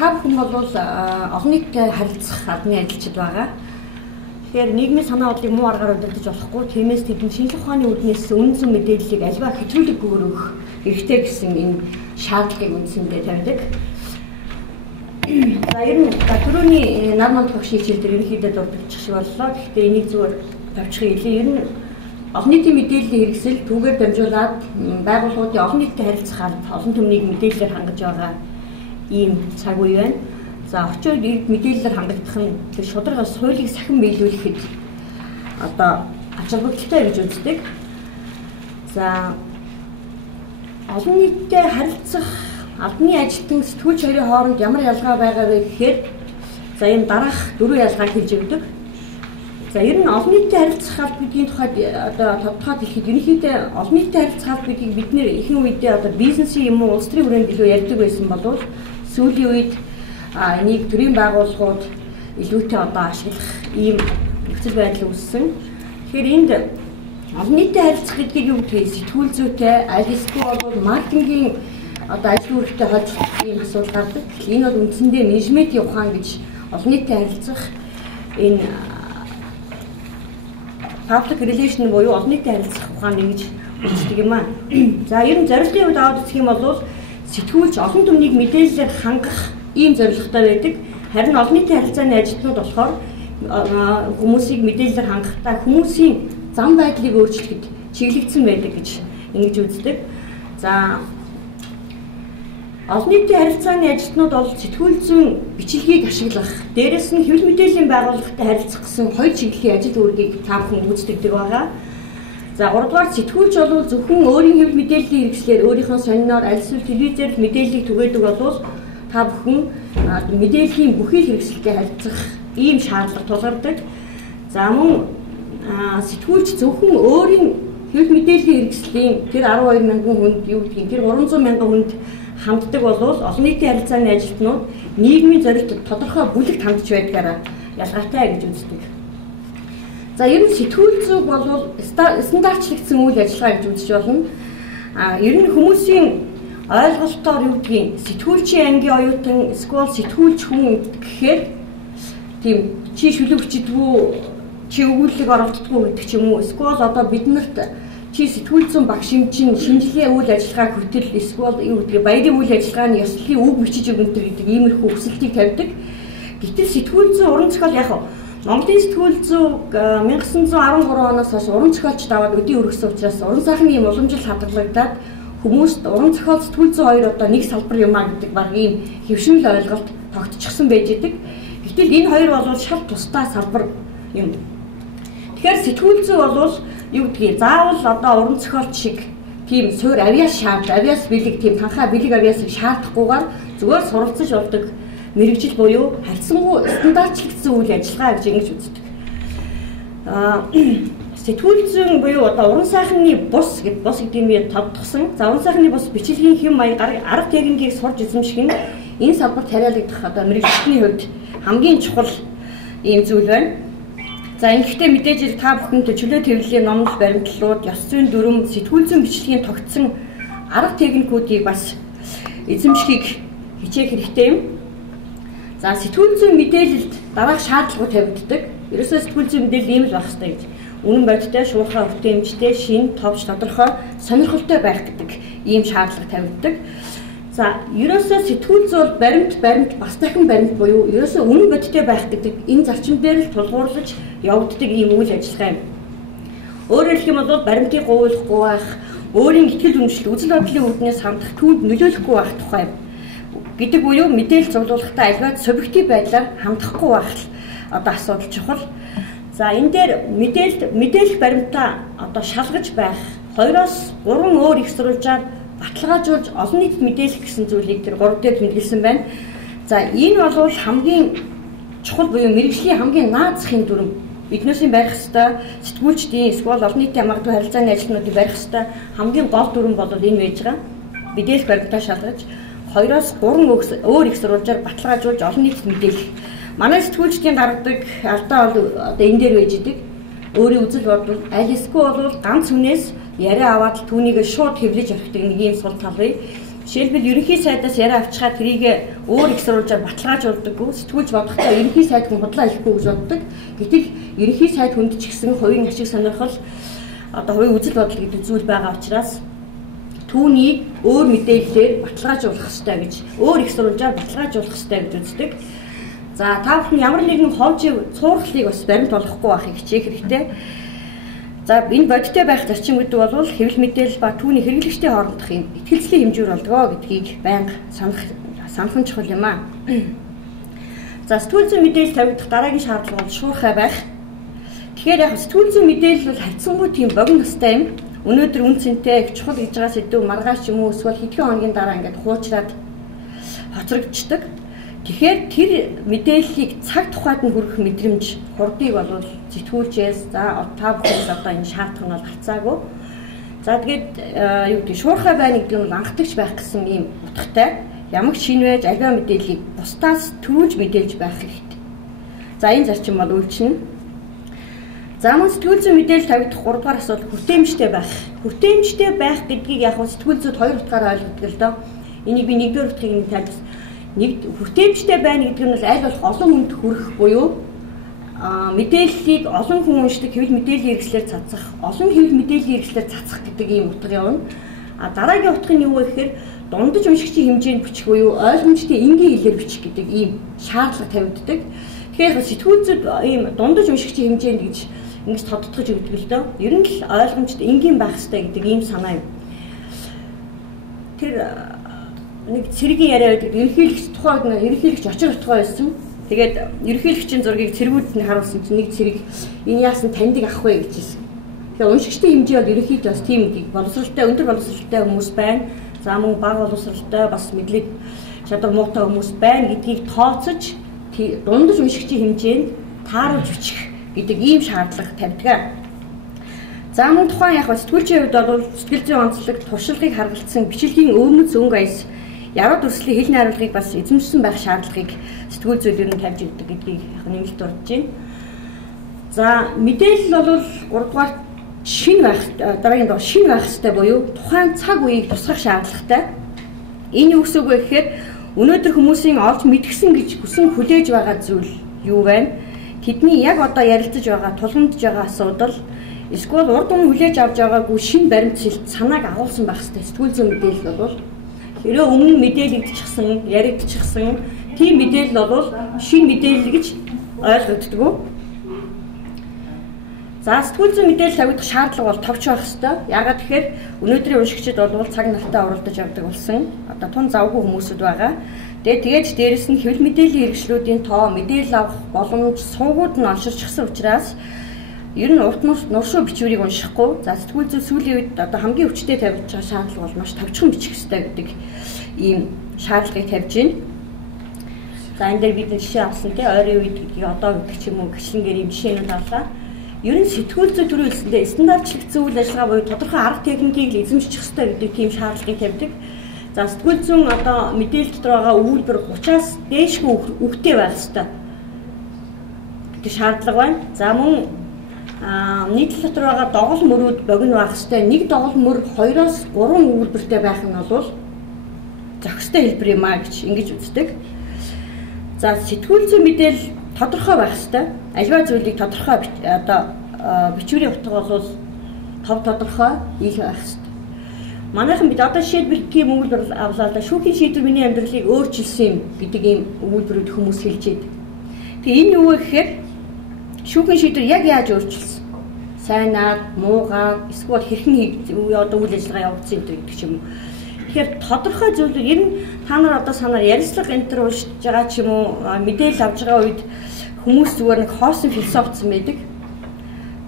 та бүхэн бол олон нийтэд харилцах албаны ажилчид байгаа. Тэгэхээр нийгмийн санаа бодлыг муу аргаар удирдах болохгүй. Тиймээс тэдний шинжлэх ухааны үүднээс үнэн зөв мэдээллийг аливаа хэтрүүлэггүйгээр өгөх эрхтэй гэсэн энэ шаардлагыг үндсэндээ тавьдаг. За ер нь түрүүний нар манд багш хичээл дээр ерөнхийдөө дурдчих шиг боллоо. Гэхдээ энийг зүгээр тавьчихъя хэлээ. Ер нь олон нийтийн мэдээллийн хэрэгсэл түүгээр дамжуулаад байгууллагуудын олон нийтэд харилцах албад олон түмнийг мэдээлэлээр хангаж байгаа ийм цаг үе байна. За орчин үед мэдээлэлээр хангагдах нь тэр шударгаас хуулийг сахин биелүүлэхэд одоо ач холбогдолтой гэж үздэг. За олон нийтэд харилцах албаны ажилтан сэтгүүлч хоёрын хооронд ямар ялгаа байгаа вэ гэхээр за энэ дараах дөрвөн ялгааг хэлж өгдөг. За ер нь олон нийтэд харилцах алба гэдгийн тухайд одоо тодорхой хэлэхэд ерөнхийдөө олон нийтэд харилцах алба гэдгийг бид нэр ихэнх үедээ одоо бизнесийн юм уу улс төрийн хүрээнд илүү ярьдаг байсан болов сүүлийн үед энийг төрийн байгууллагууд илүүтэй одоо ашиглах ийм нөхцөл байдал үүссэн. Тэгэхээр энд олон нийтэд харилцах гэдгийг юу гэдгийг сэтгүүл зүйтэй аль эсвэл бол маркетингийн одоо ажил үүрэгтэй холбогдох ийм асуудал гардаг. Энэ бол үндсэндээ менежментийн ухаан гэж олон нийтэд харилцах энэ public relation буюу олон нийтэд харилцах ухаан гэж үздэг юм аа. За ер нь зорилтын хувьд аваад үзэх юм бол сэтгүүлч олон түмнийг мэдээлэлээр хангах ийм зорилготой байдаг. Харин олон нийтийн харилцааны ажилтнууд болохоор хүмүүсийг мэдээлэлээр хангахдаа хүмүүсийн зам байдлыг өөрчлөхөд чиглэгдсэн байдаг гэж ингэж үздэг. За олон нийтийн харилцааны ажилтнууд бол сэтгүүл зүйн бичлэгийг ашиглах, дээрэс нь хэвлэл мэдээллийн байгууллагатай харилцах гэсэн хоёр чиглэлийн ажил үүргийг та бүхэн гүйцэтгэдэг байгаа. За 3 дугаар сэтгүүлч бол зөвхөн өөрийн хэвлэл мэдээллийн хэрэгслээр өөрийнхөө сониноор аль эсвэл телевизээр мэдээллийг түгээдэг бол та бүхэн мэдээллийн бүхий хэрэгсэлтэй харилцах ийм шаардлага тулгардаг. За мөн сэтгүүлч зөвхөн өөрийн хэвлэл мэдээллийн хэрэгслийн тэр 12,000 хүнд юу гэдгийг тэр 300,000 хүнд ханддаг бол олон нийтийн харилцааны ажилтнууд нийгмийн зорилтод тодорхой бүлэгт хандж байдгаараа ялгаатай гэж үздэг. За ер нь сэтгүүл зүйг бол стандартчлагдсан үйл ажиллагаа гэж үзэж болно. Ер нь хүмүүсийн ойлголтоор юу гэдгийг сэтгүүлчийн ангийн оюутан эсвэл сэтгүүлч хүн гэхээр тийм чи шүлэгчдгүү чи өгүүлэг оролддоггүй гэдэг ч юм уу эсвэл одоо биднэрт чи сэтгүүл зүйн багш чинь шинжилгээ үйл ажиллагааг хөтөл эсвэл юу гэдгийг баярын үйл ажиллагааны ёслолын үг бичиж өгнө гэдэг иймэрхүү хүсэлтийг тавьдаг. Гэтэл сэтгүүл зүйн уран зохиол яг Монголын сэтгүүл зүйг 1913 оноос хойш уран зохиолчд аваад өдий өргөсөн учраас уран сайхны юм уламжлал хадгалагдаад хүмүүст уран зохиол сэтгүүл зүй хоёр одоо нэг салбар юм а гэдэг баг ийм хэвшмэл ойлголт тогтчихсон байж идэг. Гэтэл энэ хоёр бол шал тусдаа салбар юм. Тэгэхээр сэтгүүл зүй бол юу гэдгийг заавал одоо уран зохиолч шиг тийм суур авиас бэлэг тийм танхаа бэлэг авиасыг шаардахгүйгээр зүгээр суралцж болдог мэрэгжил буюу харьцангуй стандартчлагдсан үйл ажиллагаа гэж ингэж үздэг. Сэтгүүл зүйн буюу одоо уран сайхны бус гэдэг нь тодтогсон. За уран сайхны бус бичлэгийн хэм маяг арга техникийг сурж эзэмших нь энэ салбарт хариалагдах одоо мэрэгжлийн хувьд хамгийн чухал ийм зүйл байна. За ингэхдээ мэдээж та бүхэнд чөлөө төвлөлийн номлол баримтлалууд, ёс зүйн дүрм, сэтгүүл зүйн бичлэгийн тогтсон арга техникүүдийг бас эзэмшихийг хичээх хэрэгтэй юм. За сэтгүүл зүйн мэдээлэлд дараах шаардлагууд тавигддаг. Ерөөсөө сэтгүүл зүйн мэдээлэл ийм л байх хэрэгтэй гэж. Үнэн бодиттой, шуурхай хүртээмжтэй, шин, товч, тодорхой, сонирхолтой байх гэдэг ийм шаардлага тавигддаг. За ерөөсөө сэтгүүл зүй баримт бас дахин баримт буюу ерөөсөө үнэн бодиттой байх гэдэг энэ зарчим дээр л тулгуурлаж явагддаг ийм үйл ажиллагаа юм. Өөрөөр хэлэх юм бол баримтыг гуйлахгүй байх, өөрийн итгэл үнэмшил, үзэл бодлын үүднээс хандах түүнд нөлөөлөхгүй байх тухай гэдэг буюу мэдээлэл цуглуулахдаа альваад субъектив байдлаар хандахгүй байх одоо асуудал чухал. За энэ дээр мэдээлэл баримтаа одоо шалгаж байх 2-оос 3 өөр их сурвалжаар баталгаажуулж олон нийтэд мэдээлэх гэсэн зүйлийг тэр 3 дээр тэмдэглэсэн байна. За энэ бол хамгийн чухал буюу мэрэгжлийн хамгийн наазахын дүрм. Биднээсийн барих ёстой сэтгүүлчдийн эсвэл олон нийтийн магадгүй харилцааны ажилтнуудын барих ёстой хамгийн гол дүрм бол энэ байж байгаа. Мэдээлэл баримтаа шалгаж 2-оос 3 өөр их сурвалжаар баталгаажуулж олон нийтэд мэдээлэх. Манай сэтгүүлчдийн гаргадаг алдаа бол одоо энэ дээр байж идэг. Өөрийн үзэл бодол аль эсвэл бол ганц хүнээс яриа аваад түүнийг шууд хэвлэж орхидог нэг юм сул талыг Жишээлбэл ерөнхий сайдаас яриа авчгаад тэрийг өөр их сурвалжаар баталгаажуулдаггүй, сэтгүүлч бодохдоо ерөнхий сайд хүн бодлоо хэлэхгүй гэж боддог. Гэтэл ерөнхий сайд хүнд ч гэсэн хувийн ашиг сонирхол одоо хувийн үзэл бодол гэдэг зүйл байгаа учраас түүнийг өөр мэдээллээр баталгаажуулах хэрэгтэй гэж, өөр их сурвалжаар баталгаажуулах хэрэгтэй гэж үздэг. За та бүхэн ямар нэгэн ховжийн цуурхлыг бас баримт болохгүй байхыг хичээх хэрэгтэй. За энэ бодиттой байх зарчим гэдэг бол хэвлэл мэдээлэл ба түүний хэрэглэгчдийн хоорондох юм итгэлцлийн хэмжүүр болдгоо гэдгийг байнга санах нь чухал юм аа. За сэтгүүл зүйн мэдээлэл тавигдах дараагийн шаардлага бол шуурхай байх. Тэгэхээр яг сэтгүүл зүйн мэдээлэл бол хайцсангүй тийм богино настай юм. Өнөөдөр үн цэнтэй их чухал гэж байгаа сэдв маргааш юм уу эсвэл хэдхэн хоногийн дараа ингээд хуучраад хоцрогдчихдаг. Тэгэхээр тэр мэдээллийг цаг тухайд нь хүргэх мэдрэмж хурдыг бол сэтгүүлчээс за та бүхнээс одоо энэ шаардах нь бол харцаагүй. За тэгээд юу гэдэг шуурхай байна гэдэг нь бол анхдагч байх гэсэн ийм утгатай. Ямар шинэ байж альва мэдээллийг бусдаас төрүүлж мэдээлж байх хэрэгтэй. За энэ зарчим бол үйлчнэ. За мөн сэтгүүл зүйн мэдээлэл тавигдах 3 дугаар асуудал хүртээмжтэй байх. Хүртээмжтэй байх гэдгийг яг сэтгүүл зүйд 2 утгаараа ойлгодог л доо. Энийг би 1-р утгыг нь тайлбарласан. Нэг хүртээмжтэй байна гэдэг нь бол аль болох олон хүнд хүрэх буюу мэдээллийг олон хүн уншдаг хэвлэл мэдээллийн хэрэгслээр цацах, олон хэвлэл мэдээллийн хэрэгслээр цацах гэдэг ийм утга явна. Дараагийн утга нь юу вэ гэхээр дундаж уншигчийн хэмжээнд бичих буюу ойлгомжтой энгийн хэлээр бичих гэдэг ийм шаардлага тавигддаг. Тэгэхээр сэтгүүл зүйд ийм дундаж уншигчийн хэмжээнд гэж ингэж тодтогч өгдөг л дөө. Ер нь л ойлгомжтой энгийн байх хэрэгтэй гэдэг ийм санаа юм. Тэр нэг цэргийн яриа байдаг. Ерөнхийлөгч тухайд нэг ерөнхийлөгч очир утгаа байсан. Тэгээд ерөнхийлөгчийн зургийг цэргүүд нь харуулсан чинь нэг цэрэг энэ яасан таньдаг ах вэ гэж хэлсэн. Тэгэхээр уншигчдын хэмжээ бол ерөнхийдөө бас тийм үгийг боловсралтай өндөр боловсралтай хүмүүс байна. За мөн бага боловсралтай бас мэдлэг чадвар муутай хүмүүс байна гэдгийг тооцож дундаж уншигчийн хэмжээнд тааруулж бичих гэдэг ийм шаардлага тавьдаг. За мөн тухайн яг сэтгүүлчийн хувьд бол сэтгэл зүйн онцлог туршлагыг харгалзсан бичлэгийн өвмөц өнгө аяс яруу дүрслийн хэл найруулгыг бас эзэмшсэн байх шаардлагыг сэтгүүл зүйд ер нь тавьж өгдөг гэдгийг яг нэмэлт дурдж байна. За мэдээлэл бол 3 дугаар шинэ байх дараагийн дугаар шинэ байх хэрэгтэй буюу тухайн цаг үеийг тусгах шаардлагатай. Энэ юу гэсэн үг вэ гэхээр өнөөдөр хүмүүсийн олж мэдгсэн гэж хүсэн хүлээж байгаа зүйл юу вэ? Тэдний яг одоо ярилцаж байгаа тулгамдж байгаа асуудал эсвэл урд өмнө хүлээж авч байгаагүй шинэ баримтсэлт санааг агуулсан байх хэрэгтэй. Сэтгүүл зүйн мэдээлэл бол хэрэв өмнө мэдээлэгдчихсэн, яригдчихсэн тийм мэдээлэл бол шинэ мэдээлэл гэж ойлгогддог. За сэтгүүл зүйн мэдээлэл тавигдах шаардлага бол товч байх ёстой. Яагаад тэгэхээр өнөөдрийн уншигчид бол цаг нартаа уралдаж явдаг болсон. Одоо тун завгүй хүмүүсүүд байгаа. Тэгээд дээрэс нь хэвлэл мэдээллийн хэрэгслүүдийн тоо, мэдээлэл авах боломж, сувгууд нь олширчихсан учраас ер нь урт нуршуу бичвэрийг уншихгүй. За сэтгүүл зүйн сүүлийн үед одоо хамгийн хүчтэй тавьж байгаа шаардлага бол маш товчхон бичих хэрэгтэй гэдэг ийм шаардлагыг тавьж байна. За энэ дээр бид жишээ авсан тий ойрын үед гэдгийг одоо гэдэг ч юм уу гичлэн гэрийн жишээнүүд авлаа. Ер нь сэтгүүл зүйн төрийн хэлсэндээ стандартчлагдсан үйл ажиллагаа буюу тодорхой арга техникийг л эзэмших хэрэгтэй гэдэг тийм шаардлагыг тавьдаг. За сэтгүүл зүйн одоо мэдээлэл дотор байгаа өгүүлбэр 30-аас дээшгүй үгтэй байх хэрэгтэй гэдэг шаардлага байна. За мөн нийтлэл дотор байгаа доголь мөрүүд богино байх хэрэгтэй. Нэг доголь мөр 2-оос 3 өгүүлбэртэй байх нь бол зохистой хэлбэр юм а гэж ингэж үздэг. За сэтгүүл зүйн мэдээлэл тодорхой байх хэрэгтэй. Аливаа зүйлийг тодорхой одоо бичвэрийн утга бол тов тодорхой ил байх хэрэгтэй. Манайхан бид одоо жишээлбэл тийм өгүүлбэр авлаа да шүүхийн шийдвэр миний амьдралыг өөрчилсөн юм гэдэг ийм өгүүлбэрүүд хүмүүс хэлж байдаг. Тэгээ энэ юу вэ гэхээр шүүхийн шийдвэр яг яаж өөрчилсөн? Сайнаар, муугаар, эсвэл хэрхэн одоо үйл ажиллагаа явагдсан гэдэг ч юм уу. Тэгэхээр тодорхой зүйлүүд ер нь та нар одоо санаар ярилцлага энэ төр уншиж байгаа ч юм уу мэдээлэл авж байгаа үед хүмүүс зүгээр нэг хоосон философицсан байдаг.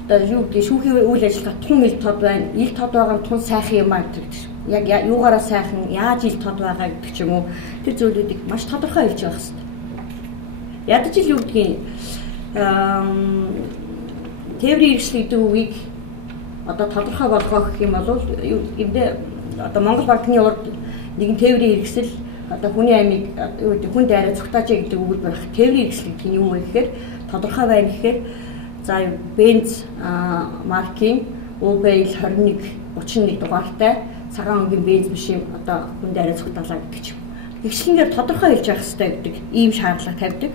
Одоо юу гэдэг шүүхийн үйл ажиллагаа тун ил тод байна. Ил тод байгаа нь тун сайхан юм аа гэдэг. Яг юугаараа сайхан, яаж ил тод байгаа гэдэг ч юм уу. Тэр зүйлүүдийг маш тодорхой хэлж байгаа хэрэгтэй. Ядаж ил юу гэдгийг тээврийн хэрэгсэл гэдэг үгийг одоо тодорхой болгох гэх юм бол эндээ одоо Монгол банкны урд нэгэн тээврийн хэрэгсэл одоо хүний амийг хүн дайраа цугтааж гэдэг үг байх. Тээврийн хэрэгсэл гэдэг нь юу вэ гэхээр тодорхой байна гэхээр за Benz маркийн UBL 2131 дугаартай цагаан өнгийн бенз машин одоо хүнд арай цогтолоо гэдэг ч юм. Тэгшлэнгээр тодорхой хэлж явах хэрэгтэй гэдэг ийм шаардлага тавьдаг.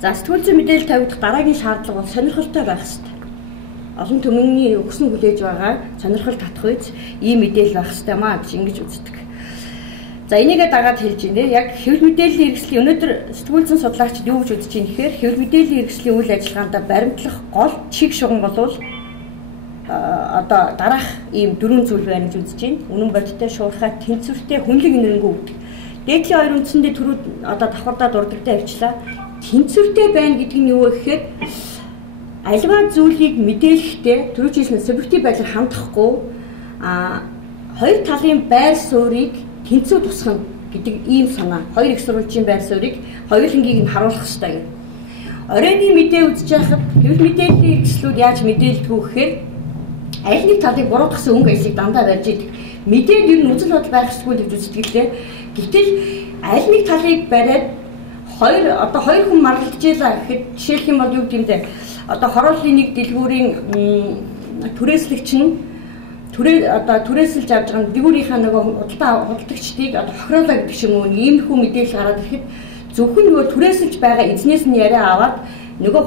За сэтгүүл зүйн мэдээлэл тавигдах дараагийн шаардлага бол сонирхолтой байх хэрэгтэй. Олон түмний өгсөн хүлээж байгаа сонирхол татах үед ийм мэдээлэл байх хэрэгтэй маа гэж ингэж үздэг. За энийгээ дагаад хэлж байна. Яг хэвлэл мэдээллийн хэрэгслийн өнөөдөр сэтгүүл зүйн судлаачид юу гэж үзэж байна гэхээр хэвлэл мэдээллийн хэрэгслийн үйл ажиллагаанд баримтлах гол чиг шугам болвол одоо дараах ийм дөрвөн зүйл байна гэж үзэж байна. Үнэн бодиттой, шуурхай, тэнцвэртэй, хүнлэг нэрнгүү гэдэг. Дээдлийн хоёр үндсэндээ түрүү одоо давхардаа дурддагтай авчлаа. Тэнцвэртэй байна гэдэг нь юу вэ гэхээр альва зүйлийг мэдээлэхдээ түрүү жилийн субъектив байдлаар хандахгүй хоёр талын байр суурийг тэнцүү тусгах гэдэг ийм санаа. Хоёр их сурвалжийн байр суурийг хоёулангийг нь харуулах хэрэгтэй гэдэг. Оройны мэдээ үзэж байхад хэвлэл мэдээллийн хэрэгслүүд яаж мэдээлдэг вэ гэхээр аль нэг талыг буруутгасан өнгө ажлыг дандаа барьж идэг. Мэдээд ер нь үзэл бодол байх ёсгүй гэж үздэг лээ. Гэтэл аль нэг талыг бариад хоёр хүн марлагдж ялаа гэхэд жишээлх юм бол юу гэдэм бэ? Одоо хорооллын нэг дэлгүүрийн түрээслэгч нь түрээсэлж авч байгаа дэлгүүрийнхаа нөгөө худалдагчдыг одоо хохироолоо гэдэг ч юм уу иймэрхүү мэдээлэл гараад ирэхэд зөвхөн нөгөө түрээсэлж байгаа эзнээс нь яриа аваад нөгөө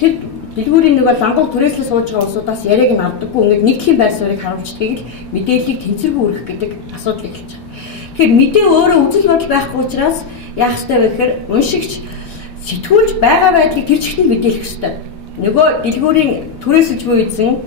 тэр дэлгүүрийн нөгөө лангуул түрээслэл сууж байгаа улсуудаас яриаг нь авдаггүй ингээд нэгдлийн байр суурийг харуулждгийг л мэдээллийг тэнцвэргүй өргөх гэдэг асуудал эхэлж байгаа. Тэгэхээр мэдээ өөрөө үзэл бодол байхгүй учраас яах ёстой вэ гэхээр уншигч сэтгүүлж байгаа байдлыг тэр чигт нь мэдээлэх ёстой. Нөгөө дэлгүүрийн түрээсэлж буй эзэн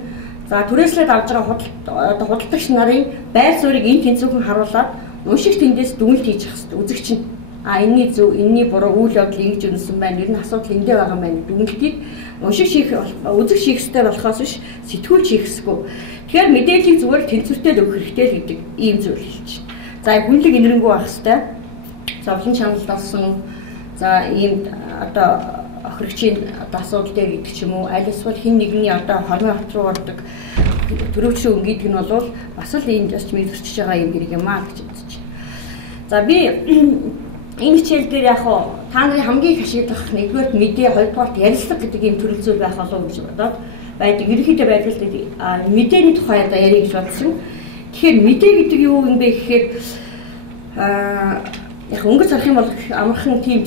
за түрээслээд авж байгаа худалдагч нарын байр суурийг энэ тэнцвэрхэн харуулад уншигч тэндээс дүгнэлт хийж явах ёстой. Үзэгч нь энэний зөв, энэний буруу үйл явдал ингэж үнсэн байна. Ер нь асуудал эндээ байгаа юм байна. Дүгнэлтийг уншигч хийх, үзэгч хийх ёстой болохоос биш сэтгүүлч хийх ёсгүй. Тэгэхээр мэдээллийг зүгээр тэнцвэртэй өгөх хэрэгтэй л гэдэг ийм зүйл хэлж. За хүнлэг инэрэнгүү байх ёстой. Зовлон шаналд олсон за ийм одоо охирогчийн одоо асуудал дээр гэдэг ч юм уу аль эсвэл хэн нэгний одоо хормын хот руу ордог төрөвчөө өнгийдэг нь бол бас л энэ бас мэдэрчж байгаа юм хэрэг юм аа гэж үзэж. За би энэ хичээл дээр яг та нарын хамгийн их ашиглах нэгдүгээр мэдээ, хоёрдугаар ярилцлага гэдэг ийм төрөл зүйл байх болов уу гэж бодоод байдаг. Ерөнхийдөө байдлаар мэдээний тухай одоо ярих гэж бодсон. Тэгэхээр мэдээ гэдэг юу юм бэ гэхээр яг өнгөц харах юм бол амархан тийм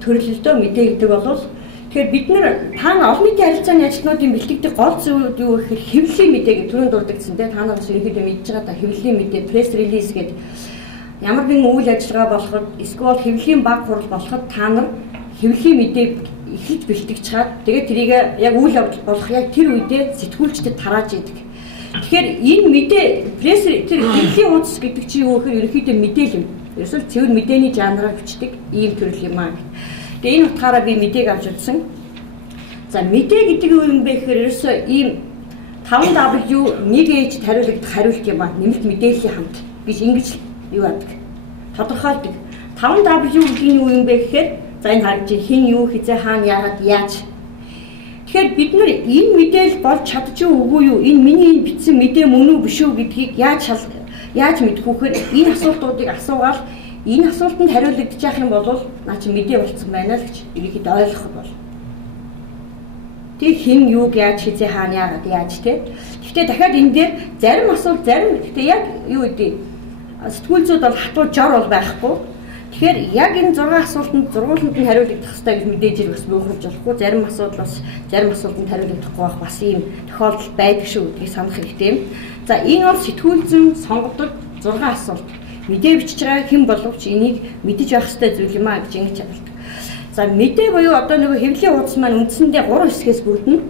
төрөлөлтөө мэдээ гэдэг бол тэгэхээр бид нар та олон нийтийн харилцааны ажилтнуудын бэлтгэдэг гол зүйл юу гэхээр хэвлэлийн мэдээ гэдэг түрүүнд дурддагсан те та нараас ерөнхийдөө мэдж байгаа та хэвлэлийн мэдээ пресс релиз гэдэг ямар нэгэн үйл ажиллагаа болоход эсвэл хэвлэлийн баг хурал болоход та нар хэвлэлийн мэдээ эхэлж бэлтгэж чаад тэгээд тэрийг яг үйл явдал болох яг тэр үедээ сэтгүүлчдэд тарааж идэг. Тэгэхээр энэ мэдээ пресс тэр хэвлэлийн хуудас гэдэг чинь юу гэхээр ерөнхийдөө мэдээлэл юм. Ерөөсөө цэвэр мэдээний жанраар бичдэг ийм төрөл юм аа. Тэгээ энэ утгаараа би мэдээг авч үзсэн. За мэдээ гэдэг юу юм бэ гэхээр ерөөсөө ийм 5W 1H хариулагдах хариулт юм аа. Нэмэлт мэдээллийн хамт гэж ингэж юу яадаг. Тодорхойлдог. 5W гэдэг нь юу юм бэ гэхээр за энэ харж хэн юу хизээ хаана яагаад яаж. Тэгэхээр бид нар энэ мэдээлэл болж чадчих үгүй юу? Энэ миний бичсэн мэдээ мөн үү биш үү гэдгийг яаж мэдэх вэ гэхээр энэ асуултуудыг асуугаад энэ асуултанд хариулагдчих яах юм бол наа чи мэдээ болцсон байна л гэж ерөнхийдөө ойлгох бол. Тэг хэн юуг яаж хизээ хаана яагаад яаж те. Гэхдээ дахиад энэ дээр зарим асуулт зарим гэхдээ яг юу гэдэг сэтгүүлчүүд бол хатуу жор бол байхгүй. Тэгэхээр яг энэ 6 асуултанд зургууланд нь хариулагдах хэрэгтэй гэж мэдээж бас буухарч болохгүй. Зарим асуултанд хариулагдахгүй байх бас ийм тохиолдол байдаг шүү гэдгийг санах хэрэгтэй. За энэ бол сэтгүүл зүйн сонгодог 6 асуулт. Мэдээ бичиж байгаа хэн боловч энийг мэдэж байх хэрэгтэй зүйл юм аа гэж ингэж чаддаг. За мэдээ буюу одоо нөгөө хэвлэлийн хуудас маань үндсэндээ 3 хэсгээс бүрдэнэ.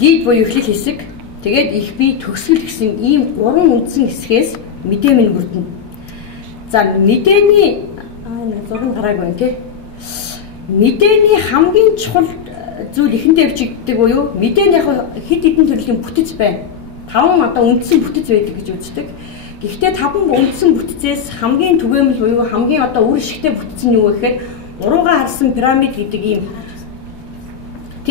Лид буюу эхлэл хэсэг, тэгээд их бие төгсгөл гэсэн ийм 3 үндсэн хэсгээс мэдээ минь бүрдэнэ. За мэдээний зураг гараагүй байна тий. Мэдээний хамгийн чухал зүйл эхэндээ бичигддэг буюу мэдээний яг хэд хэдэн төрлийн бүтэц байна. 5 одоо үндсэн бүтэц байдаг гэж үздэг. Гэхдээ 5 үндсэн бүтцээс хамгийн түгээмэл буюу хамгийн одоо үр ашигтай бүтц нь юу гэхээр уруугаа харсан пирамид гэдэг ийм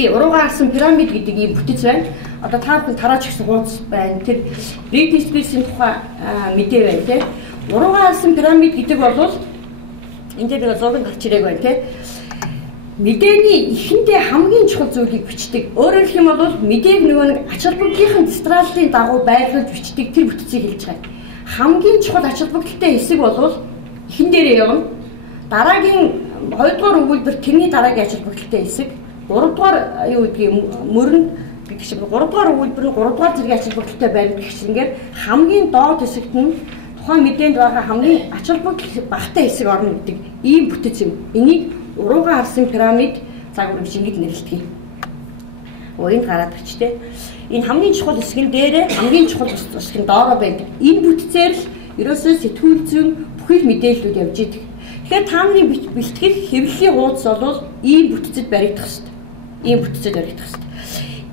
уруугаа харсан пирамид гэдэг ийм бүтэц байна. Одоо та бүхэн тарааж гисэн хуудас байна. Тэр Britney Spears-ийн тухай мэдээ байна тий. Уруугаа харсан пирамид гэдэг бол энэ дээр нэг зураг гарч ирэх байна тий. мэдээний эхэндээ хамгийн чухал зүйлийг бичдэг. Өөрөөр хэлэх юм бол мэдээг нөгөө нэг ач холбогдлын стратегийн дагуу байрлуулж бичдэг тэр бүтцийг хэлж байгаа. Хамгийн чухал ач холбогдолтой хэсэг бол эхэн дээрээ явна. Дараагийн 2 дугаар өгүүлбэр тэрний дараагийн ач холбогдолтой хэсэг, 3 дугаар юу гэдгийг мөрөнд гэдэг шиг 3 дугаар өгүүлбэр нь 3 дугаар зэргийн ач холбогдолтой байна гэх шингээр хамгийн доод хэсэгт нь тухайн мэдээнд байгаа хамгийн ач холбогдол багтай хэсэг орно гэдэг ийм бүтэц юм. Энийг урууган харсан пирамид загвар гэж ингэж нэрлэдэг. Өөрөнд гараад ирчтэй. Энэ хамгийн чухал хэсгэн дээрээ хамгийн чухал хэсгэн доороо байдаг. Энэ бүтцээр л ерөөсөө сэтгүүл зүйн бүхэл мэдээллүүд явж идэг. Тэгэхээр та нарын бэлтгэх хэвлэлийн хуудас бол ийм бүтцэд баригдах хэрэгтэй. Ийм бүтцэд баригдах хэрэгтэй.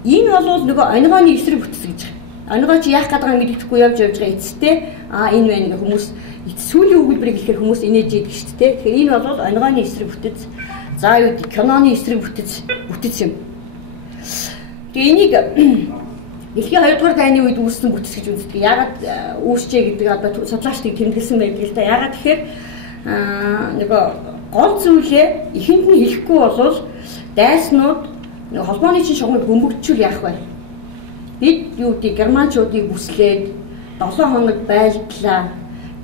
Энэ бол нөгөө онигооны эсрэг бүтц гэж байна. Онигоо чи яах гэдэг нь мэддэхгүй явж байгаа эцэстээ энэ байна гэх хүмүүс сүүлийн өгүүлбэрийг хэлэхээр хүмүүс инээж идэг шүү дээ. Тэгэхээр энэ бол онигооны эсрэг бүтэц. За юу гэдэг киноны эсрэг бүтэц юм. Тэгээ энийг дэлхийн 2 дугаар дайны үед үүссэн бүтэц гэж үздэг. Ягаад үүсчээ гэдэг одоо судлаачдыг тэмдэглэсэн байдаг л да. Ягаад тэгэхээр нөгөө гол зүйлээ ихэнд нь хэлэхгүй бол дайснууд нөгөө холбооны чин шугамыг бөмбөгдчихүүл яах вэ? Бид юу гэдэг германчуудыг бүслээд 7 хоног байлдлаа.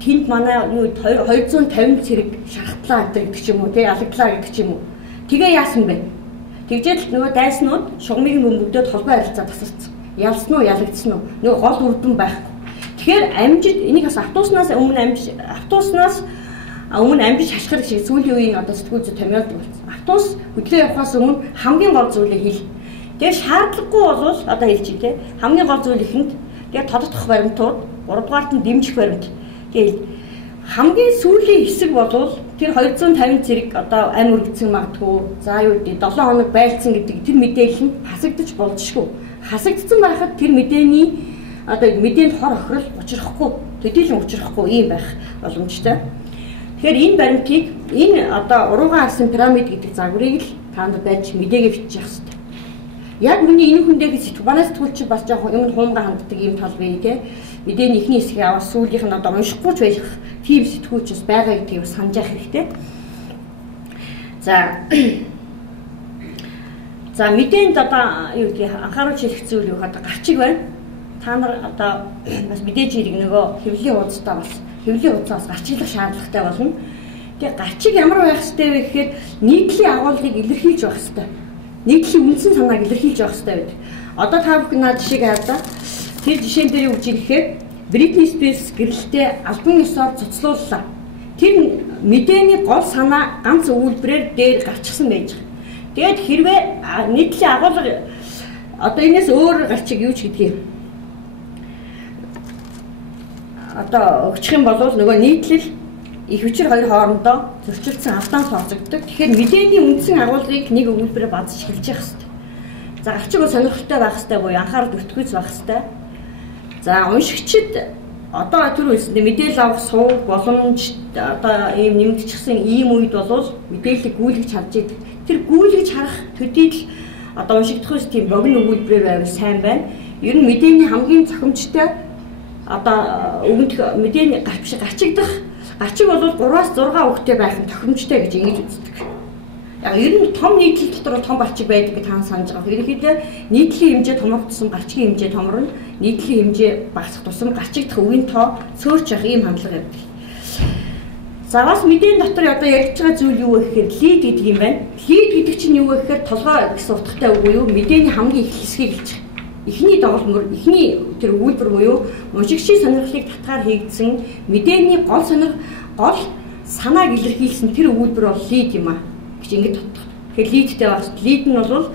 Тэнд манай юу 250 цэрэг шархтлаа гэдэг ч юм уу, тий алагдлаа гэдэг ч юм уу. Тэгээ яасан бэ? Тэгжэл нөгөө дайснууд шугамыг бөмбөгдөөд холбоо харилцаа тасарсан. Ялсан уу, ялагдсан уу? Нөгөө гол үр дүн байхгүй. Тэгэхээр амжид энийг бас автобуснаас өмнө амжиж хашгирах шиг сүүлийн үеийн одоо сэтгүүл зүй томьёолдог болсон. Автобус хөдлөө явахаас өмнө хамгийн гол зүйлийг хэл. Тэгээ шаардлагагүй бол одоо хэлчих тий. Хамгийн гол зүйл ихэнд тэгээ тодотгох баримтууд, 3 дугаарт нь дэмжих баримт. Тэгээ хамгийн сүүлийн хэсэг бол тэр 250 зэрэг одоо амь үргэлжсэн магадгүй. За юу гэдэг 7 хоног байлцсан гэдэг тэр мэдээлэл нь хасагдаж болжшгүй. Хасагдсан байхад тэр мэдээний одоо мэдээнд хор охирол учрахгүй, төдийлөн учрахгүй ийм байх боломжтой. Тэгэхээр энэ баримтыг энэ одоо урууган харсан пирамид гэдэг загварыг л таанд байж мэдээгээ бичиж явах хэрэгтэй. Яг миний энэ хүндээ гэж манай сэтгүүлч бас жоохон юм хуумга ханддаг юм тал бий те. Мэдээний ихний хэсгийг аваад сүүлийнх нь одоо уншихгүй ч байх тийм сэтгүүлч бас байгаа гэдгийг бас санаж явах хэрэгтэй. За мэдээнд одоо юу гэдгийг анхааруулж хэлэх зүйл юу хаад гарчиг байна. Та нар одоо бас мэдээж хэрэг нөгөө хэвлэлийн хуудастай бас хэвлэлийн хуудасаас гарчиглах шаардлагатай болно. Тэгээ гарчиг ямар байх ёстой вэ гэхээр нийтлийн агуулгыг илэрхийлж байх ёстой. Нийтлийн үндсэн санааг илэрхийлж явах хэрэгтэй байдаг. Одоо та бүхэн наад жишээг хараа. Тэр жишээн дээр юу гэж ирэхээр Бритни Спирс гэрэлтэй албан ёсоор цуцлууллаа. Тэр мэдээний гол санаа ганц өгүүлбэрээр дээр гарчихсан байж байгаа. Тэгээд хэрвээ нийтлийн агуулга одоо энэс өөр гарчиг юу ч гэдгийг одоо өгчих юм бол нөгөө нийтлэл их хүчээр хоёр хоорондоо зөрчилдсөн алдаан тооцогддог. Тэгэхээр мэдээний үндсэн агуулгыг нэг өгүүлбэрээр базж эхэлж явах хэрэгтэй. За гарчиг бол сонирхолтой байх хэрэгтэй буюу анхаарал өртгөж байх хэрэгтэй. За уншигчид одоо түр үйлсэндээ мэдээлэл авах сууг боломж одоо ийм нэмэгдчихсэн ийм үед бол мэдээллийг гүйлгэж харж идэг. Тэр гүйлгэж харах төдийл одоо уншигдах үс тийм богино өгүүлбэрээр байвал сайн байна. Ер нь мэдээний хамгийн зохимжтой одоо өгөх мэдээний гарчигдах гарчиг бол 3-6 хүүхдэд байх нь тохиромжтой гэж ингэж үздэг. Яг ер нь том нийтлэл дотор том гарчиг байдаг гэж таан санаж байгаа. Ерөнхийдөө нийтлийн хэмжээ томрогдсон гарчгийн хэмжээ томорно, нийтлийн хэмжээ багасах тусам гарчигдах үеийн тоо цөөрч явах ийм хандлага явдаг. За бас мэдээний дотор одоо ярьж байгаа зүйл юу вэ гэхээр лид гэдэг юм байна. Лид гэдэг чинь юу вэ гэхээр толгой гэсэн утгатай үг юу? Мэдээний хамгийн их хэсгийг хэлж байгаа. Эхний доголмор, эхний тэр өгүүлбэр буюу уншигчийн сонирхлыг татгаар хийгдсэн мэдээний гол санааг илэрхийлсэн тэр өгүүлбэр бол лид юм а гэж ингэж тодтох. Тэгэхээр лидтэй бас лид нь бол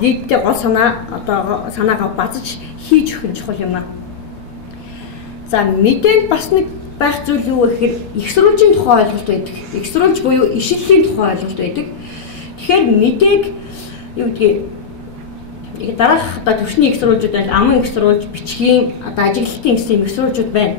лидтэй гол санаа одоо санаагаа базж хийж өгөх чухал юм а. За мэдээнд бас нэг байх зүйл юу вэ гэхээр их сурвалжийн тухай ойлголт байдаг. Их сурвалж буюу ишиллийн тухай ойлголт байдаг. Тэгэхээр мэдээг юу гэдгийг дараах одоо төвшний их сурвалжууд байна. Аман их сурвалж, бичгийн одоо ажиглалтын гэсэн их сурвалжууд байна.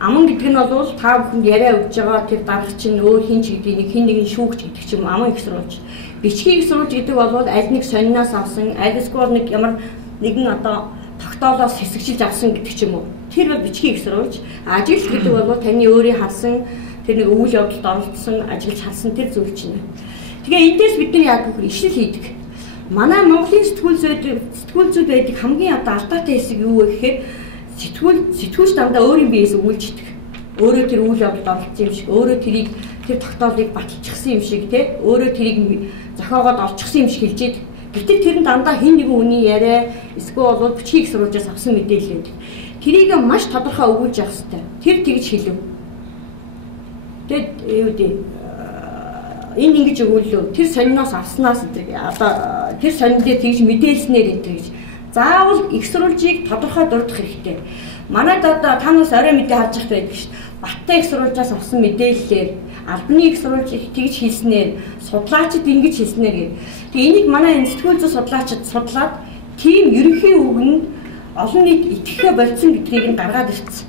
Аман гэдэг нь бол та бүхэнд яриа өгж байгаа тэр дарах чинь өөр хин ч гэдэг нэг хин нэгэн шүүгч гэдэг ч юм аман их сурвалж. Бичгийн их сурвалж гэдэг бол аль нэг сониноос авсан, аль эсвэл нэг ямар нэгэн одоо тогтоолоос хэсэгчилж авсан гэдэг ч юм уу. Тэр бол бичгийн их сурвалж. Ажиглалт гэдэг бол таны өөрийн харсан тэр нэг үйл явдалд оролцсон, ажиглаж харсан тэр зүйл чинь. Тэгээ эндээс бидний яг үгүй ишил хийдэг. Манай Монголын сэтгүүлзүүд байдаг хамгийн одоо алдаатай хэсэг юу вэ гэхээр сэтгүүлч дандаа өөрийн биеэс үүлждэг. Өөрөө тэр үйл явдалд оролцсон юм шиг, өөрөө тэрийг тэр тогтоолыг баталчихсан юм шиг тий, өөрөө тэрийг зохиогоод олчихсан юм шиг хэлж идэг. Гэтэл тэр нь дандаа хэн нэгэн үний яриа, эсвэл бол бичгийг сурвалжаас авсан мэдээлэл байдаг. Тэрийг маш тодорхой өгүүлж явах хэрэгтэй. Тэр тэгж хэлв. Тэгэд юу дээ энэ ингэж өгүүлв. Тэр сониноос авснаас одоо тэр сонин дээр тэгж мэдээлснээр энэ гэж заавал их сурвалжийг тодорхой дурдах хэрэгтэй. Манайд одоо та нас орой мэдээ харж байгаа байдаг шүү дээ. Баттай их сурвалжаас авсан мэдээллээр албаны их сурвалж тэгж хийснээр судлаачид ингэж хийснээр гэх. Тэгээ энийг манай энэ сэтгүүл зүйн судлаачид судлаад тийм ерөнхий үг нь олон нийт итгэхэ болцсон гэдгийг нь гаргаад ирсэн.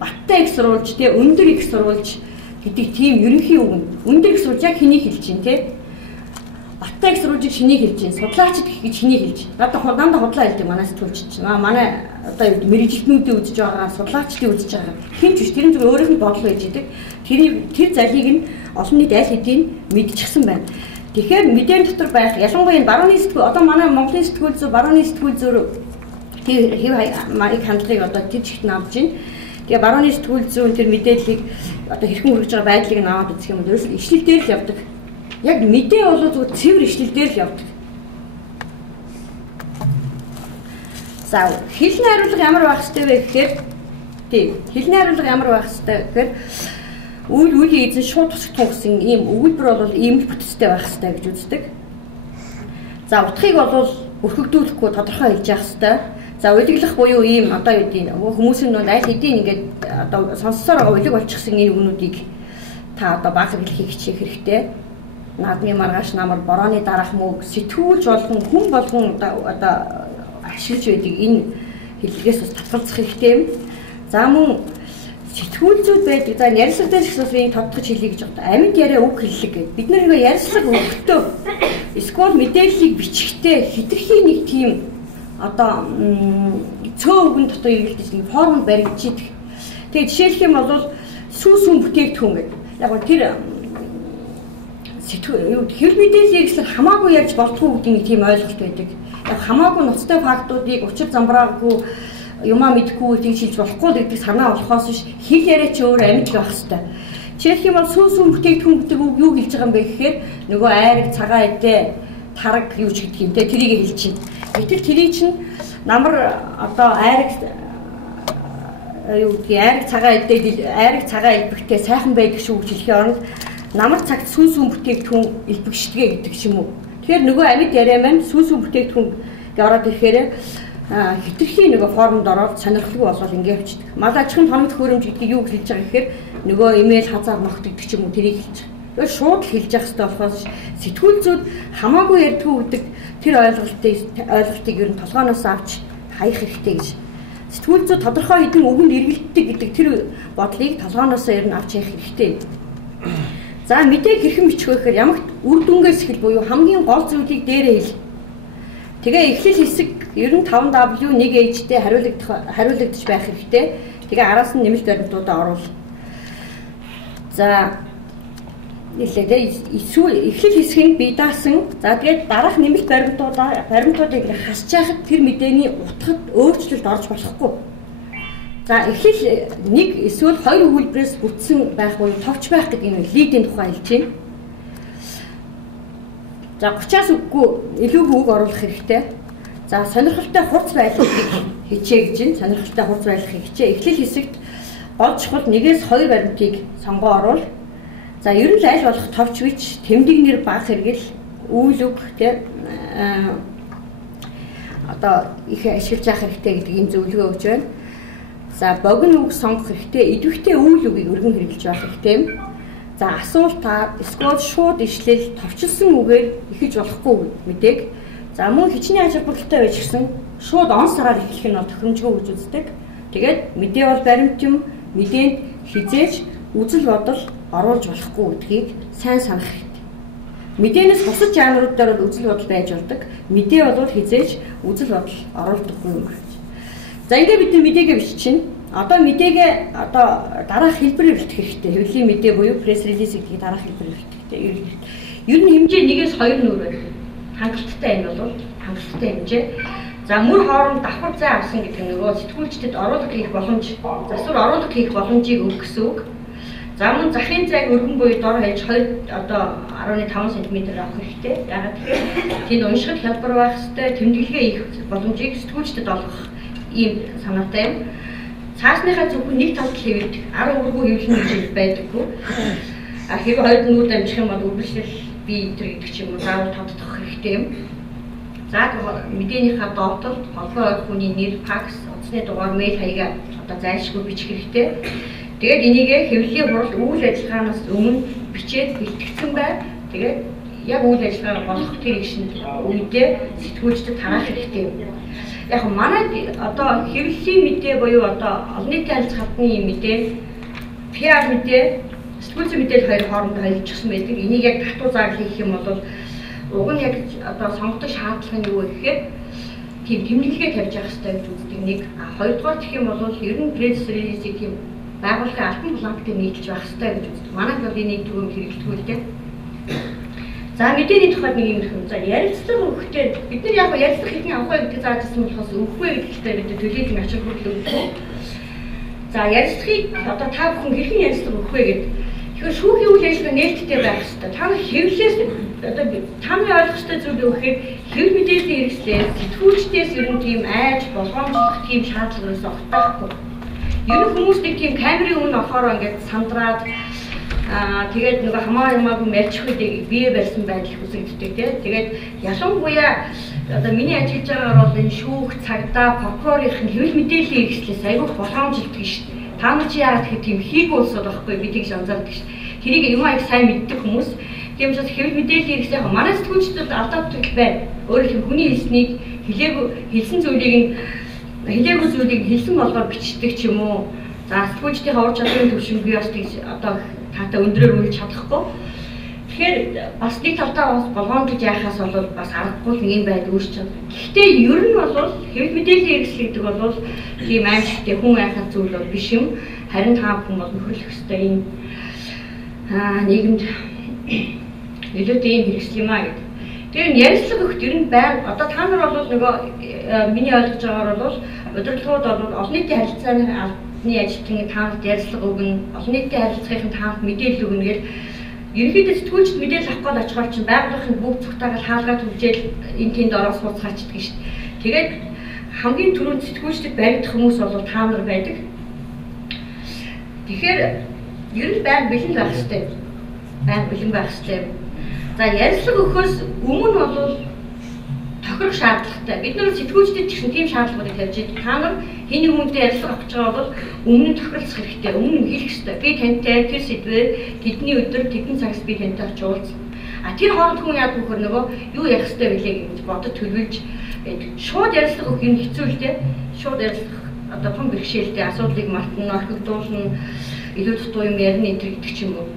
Баттай их сурвалж те өндөр их сурвалж гэдэг тийм ерөнхий үг нь. Өндөр их сурвалж яг хэнийг хэлж чинь те? Баттай их сурвалжийг хэнийг хэлж чинь? Судлаачид гэж хэнийг хэлж. Дандаа худлаа хэлдэг манай сэтгүүлч чинь. Манай одоо мэрэгжилтнүүдийн үзэж байгаа, судлаачдын үзэж байгаа. Хин ч биш тэр нь зөв өөрийнх нь бодол байж идэг. Тэр залийг нь олон нийт аль хэдийн мэдчихсэн байна. Тэгэхээр мэдэн дотор байх ялангуяа энэ барууны сэтгүүл одоо манай Монголын сэтгүүл зүй барууны сэтгүүл зүй тэр хэв маяг хандлагыг одоо тэр чигт нь авч байна. Тэгээ барууны сэтгүүл зүйн тэр мэдээллийг одоо хэрхэн хүргэж байгаа байдлыг нь аваад үзэх юм бол ерөөсөө ишлэл дээр л явдаг. Яг мэдээ бол зүгээр цэвэр ишлэл дээр л явдаг. За хэлний хариулга ямар байх ёстой вэ гэхээр тийм хэлний хариулга ямар байх ёстой гэхээр үеийн эзэн шууд тусгах гэсэн ийм өгүүлбэр бол ийм л бүтцтэй байх ёстой гэж үздэг. За утгыг бол өрхөгдүүлэхгүй тодорхой хэлж явах ёстой. За уйлглах буюу ийм одоо юу гэдэг хүмүүсийн нүд аль хэдийн ингээд одоо сонссоор байгаа уйлг болчихсон энэ үгнүүдийг та одоо баг хэрэглэхийг хичээх хэрэгтэй. Наадмын маргааш намар борооны дараах мөг сэтгүүлж болгон хүн болгон одоо ашиглаж байдаг энэ хэллэгээс бас татгалзах хэрэгтэй юм. За мөн сэтгүүлзүүд байдаг. За ярилцлагаас ихсээс тодтогч хэлье гэж байна. Амьд яриа үг хэллэг гэдэг. Бид нар ингээ ярилцлага өгөхдөө эсвэл мэдээллийг бичихтэй хитрхийн нэг тийм одоо цөөн үгэн дотор эргэлдэж нэг формунд баригдчихийдэг. Тэгээ жишээлх юм бол сүүсүүн бүтээгдэхүүн гэдэг. Яг нь тэр хэвлэл мэдээллийг л хамаагүй ярьж болтгүй гэдэг нэг тийм ойлголт байдаг. Яг хамаагүй ноцтой фактуудыг учир замбраагүй юмаа мэдхгүй тэгж хэлж болохгүй гэдэг санаа болохоос биш хэл яриа чи өөр амьд байх хэвээр. Жишээлх юм бол сүүсүүн бүтээгдэхүүн гэдэг үг юу хэлж байгаа юм бэ гэхээр нөгөө айраг цагаан эдээ тараг юу ч гэдэг юм те тэрийг хэлж чинь. Гэтэл тэрийг чинь намар одоо айраг юу гэдэг айраг цагаан элбэгтэй сайхан байдаг шүү гэж хэлхийн оронд намар цагт сүүсүүн бүтээгдэхүүн элбэгшдэгэ гэдэг ч юм уу. Тэгэхээр нөгөө амьд яриа маань сүүсүүн бүтээгдэхүүн гэж ороод ирэхээр хитрхийн нөгөө формонд ороод сонирхолгүй болол ингэ явчихдаг. Мал аж ахуйн тоног төхөөрөмж гэдгийг юу гэж хэлж байгаа гэхээр нөгөө имэйл хазаар ногт гэдэг ч юм уу тэрийг хэлж байгаа. Тэгэхээр шууд хэлж явах хэрэгтэй болохоос сэтгүүлзүүд хамаагүй ярьдгүй гэдэг тэр ойлголтыг ер нь толгооноос авч хаях хэрэгтэй гэж. Сэтгүүлзүүд тодорхой хэдэн үгэнд эргэлддэг гэдэг тэр бодлыг толгооноос ер нь авч явах хэрэгтэй. За мэдээг хэрхэн бичих вэ гэхээр ямагт үр дүнгээс эхэл буюу хамгийн гол зүйлийг дээрээ хэл. Тэгээ эхлэл хэсэг ер нь 5W 1H-тэй хариулагдаж байх хэрэгтэй. Тэгээ араас нь нэмэлт баримтуудаа оруул. За эхлэл хэсгийг бие даасан. За тэгээд дараах нэмэлт баримтуудыг хасж яхад тэр мэдээний утгад өөрчлөлт орж болохгүй. За эхлэл нэг эсвэл хоёр өгүүлбэрээс бүтсэн байх буюу товч байх гэдэг нь лидийн тухай хэлж байна. За 30-аас үггүй илүүг үг оруулах хэрэгтэй. За сонирхолтой хурц байлгыг хичээ гэж байна. Сонирхолтой хурц байлгыг хичээ. Эхлэл хэсэгт гол чухал 1-2 баримтыг сонгоо оруул. За ер нь аль болох товч бич, тэмдэг нэр баг хэрэгэл, үйл үг тэ одоо их ашиглаж явах хэрэгтэй гэдэг ийм зөвлөгөө өгч байна. За богино үг сонгох хэрэгтэй, идэвхтэй үйл үгийг өргөн хэрэглэж байх хэрэгтэй юм. За асуултаар эсвэл шууд ишлэл товчилсон үгээр эхэлж болохгүй мэдээг. За мөн хичнээн ач холбогдолтой байж гисэн шууд он сараар эхлэх нь бол тохиромжгүй гэж үздэг. Тэгээд мэдээ бол баримт юм, мэдээнд хизээж үзэл бодол оруулж болохгүй гэдгийг сайн санах хэрэгтэй. Мэдээнээс бусад жанруудаар бол үзэл бодол байж болдог. Мэдээ бол хизээж үзэл бодол оруулдаггүй юм байна. За ингээд бид мэдээгээ биччихнэ. Одоо мэдээгээ одоо дараах хэлбэрээр бэлтгэх хэрэгтэй. Хэвлэлийн мэдээ буюу пресс релиз гэдгийг дараах хэлбэрээр бэлтгэх хэрэгтэй. Ер нь хэмжээ 1-2 нүур байна. Хангалттай энэ бол хангалттай хэмжээ. За мөр хооронд давхар зай авсан гэдэг нь нөгөө сэтгүүлчдэд оруулах хийх боломж, засвар оруулах хийх боломжийг өгөх гэсэн үг. За мөн захын зайг өргөн буюу дор хаяж 2.5 см авах хэрэгтэй. Ягаад гэвэл тэнд уншихад хялбар байх хэвээр тэмдэглэгээ хийх боломжийг сэтгүүлчдэд олгох ийм санаатай юм. Цаасныхаа зөвхөн нэг талд хэвэд 10 өргөө хэвлэн гэж байдаггүй. Хэрвээ хоёр нүур дамжих юм бол үргэлжлэл бие идэр гэдэг ч юм уу заавал тодтох хэрэгтэй юм. За мэдээнийхээ доотолд холбоо хүний нэр, факс, утасны дугаар, мэйл хаягаа зайлшгүй бичих хэрэгтэй. Тэгээд энийг хэвлэлийн хурал үйл ажиллагаанаас өмнө бичээд бэлтгэсэн бай. Тэгээд яг үйл ажиллагаа болох тэр шинэ үедээ сэтгүүлчдэд тараах хэрэгтэй юм. Яг манай хэвлэлийн мэдээ буюу олон нийтийн харилцаа хатны мэдээ, PR мэдээ, сэтгүүлчийн мэдээлэл хоёр хоорондоо холилдчихсан байдаг. Энийг яг татвар зааг хийх юм бол уг нь яг сонгогдох шаардлага нь юу вэ гэхээр тийм тэмдэглэгээ тавьж явах хэрэгтэй гэж үздэг нэг. Хоёрдугаар гэх юм бол ер нь пресс релизийг тийм байгууллагын алтан бланктэй нийтэлж байх хэрэгтэй гэж үздэг. Манайд бол энийг түрүүн хэрэглэдэг л дээ. За мэдээний тухайд нэг юм хэлэх. За ярилцлага өгөхдөө бид нар яг ярилцлага хийх авах бай гэдэг зааж ирсэн болохоос өгөхгүй гэдэгтэй бид төлөвлөсөн ачаал хөдлөв. За ярилцлагыг та бүхэн хэрхэн ярилцлага өгөх вэ гэдэг. Тэгэхээр шүүхийн үйл ажиллагаа нээлттэй байх хэрэгтэй. Та нар хэвлэлээс таны ойлгох ёстой зүйл юу гэхээр хэвлэл мэдээллийн хэрэгслээ сэтгүүлчдээс ер нь тийм айж болгоомжлох тийм шаардлагаас огтбайхгүй. Ер нь хүмүүс нэг тийм камерын өмнө орохоор ингээд сандраад тэгээд нөгөө хамаагүй мэлчих үедээ бие барьсан байдал хүсэгддэг тийм. Тэгээд ялангуяа миний ажиллаж байгаагаар бол энэ шүүх цагдаа прокурорын хэвлэл мэдээллийн хэрэгслээс аягүй болгоомжлдог шүү дээ. Та нар чи яагаад тэгэхээр тийм хийх улсууд байхгүй бид их анзаардаг шүү. Тэрийг юм аяг сайн мэддэг хүмүүс. Тийм учраас хэвлэл мэдээллийн хэрэгсээ манай сэтгүүлчдэд алдагддаг байна. Өөрөөр хэлбэл хүний хэлснийг хэлсэн зүйлийг нь хэлээгүй зүйлийг хэлсэн болгоор бичдэг ч юм уу. За сэтгүүлчдийн ур чадварын төвшин бий бас тийж таатай өндрөөр үлж чадахгүй. Тэгэхээр бас нэг талдаа бас болгоомжлож яхаас бол бас аргагүй нэг юм байд үүсч байна. Гэхдээ ер нь бол хэвлэл мэдээллийн хэрэгсэл гэдэг бол тийм аимшигтэй хүн айхах зүйл бол биш юм. Харин та бүхэн бол нөхөрлөх ёстой энэ нийгэмд илүү тийм хэрэгсэл юм аа гэдэг. Тэр ярилцлага өгөх ер нь байнга одоо та нар бол нөгөө миний ойлгож байгаагаар бол удирдлагууд бол олон нийтийн харилцааны албаны ажилтны таамаг ярилцлага өгнө, олон нийтийн харилцааны таамаг мэдээлэл өгнө гэж ерөнхийдөө сэтгүүлчд мэдээлэл авах гээд очихоор чинь байгууллагын бүх цогтойгоо хаалгаа түвжээл энэ тэнд ороо сууцгаачдаг шүү дээ. Тэгээд хамгийн түрүүнд сэтгүүлчдэд баригдах хүмүүс бол та нар байдаг. Тэгэхээр ер нь байнга бэлэн байх хэрэгтэй. Байнга бэлэн байх хэрэгтэй. За ярилцлага өгөхөөс өмнө бол тохирох шаардлагатай. Бид нар сэтгүүлчдэд ч гэсэн тийм шаардлагуудыг тавьж байгаа. Та нар хин нэг хүнтэй ярилцлага авах гэж байгаа бол өмнө нь тохиролцох хэрэгтэй. Өмнө нь хэлэх хэрэгтэй. Би тантай тэр сэдвээр тэдний өдөр тэдэн цагт би тантай очиж уулзсан. Тэр хооронд хүн яадаг вөхөр нөгөө юу ярих хэрэгтэй билээ гэж бодож төлөвлөж байдаг. Шууд ярилцлага өгөх юм хэцүү л дээ. Шууд ярилцлага том бэрхшээлтэй асуудлыг мартна, орхигдуулна, илүү дутуу юм ярина гэдэг ч юм уу.